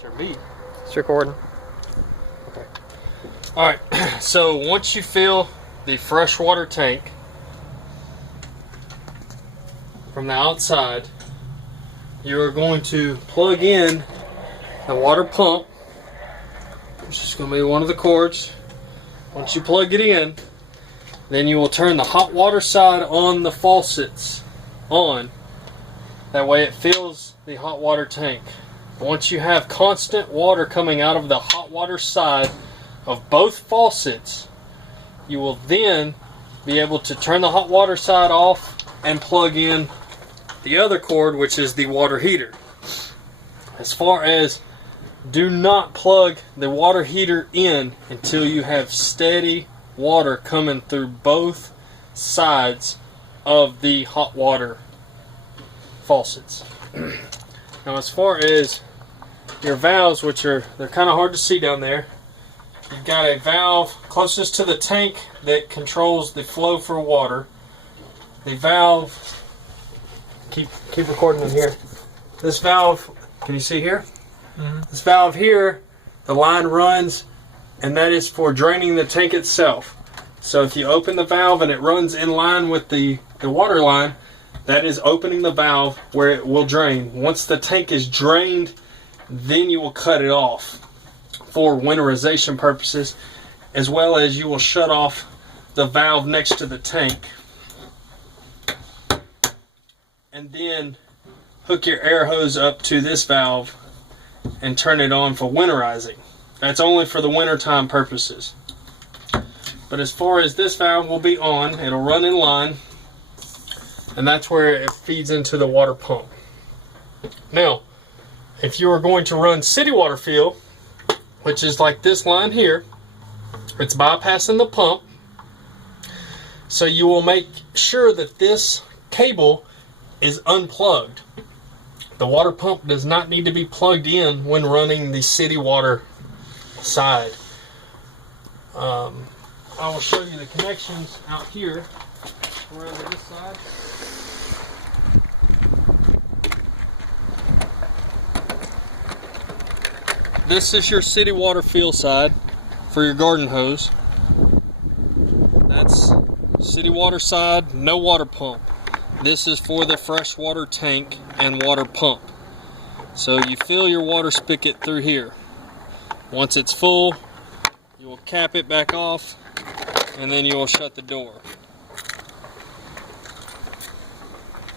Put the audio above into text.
Sure be. It's recording. Okay. Alright, so once you fill the freshwater tank from the outside, you're going to plug in the water pump, which is going to be one of the cords. Once you plug it in, then you will turn the hot water side on the faucets on. That way it fills the hot water tank. Once you have constant water coming out of the hot water side of both faucets, you will then be able to turn the hot water side off and plug in the other cord, which is the water heater. As far as, do not plug the water heater in until you have steady water coming through both sides of the hot water faucets. Now, as far as your valves, which they're kind of hard to see down there, you've got a valve closest to the tank that controls the flow for water. The valve, keep recording in here. This valve, can you see here? Mm-hmm. This valve here, the line runs, and that is for draining the tank itself. So if you open the valve and it runs in line with the water line, that is opening the valve where it will drain. Once the tank is drained, then you will cut it off for winterization purposes, as well as you will shut off the valve next to the tank. And then hook your air hose up to this valve and turn it on for winterizing. That's only for the wintertime purposes. But as far as this valve will be on, it'll run in line, and that's where it feeds into the water pump. Now, if you are going to run city water fill, which is like this line here, it's bypassing the pump. So you will make sure that this cable is unplugged. The water pump does not need to be plugged in when running the city water side. I will show you the connections out here. We're over this side. This is your city water fill side for your garden hose. That's city water side, no water pump. This is for the freshwater tank and water pump. So you fill your water spigot through here. Once it's full, you will cap it back off, and then you will shut the door.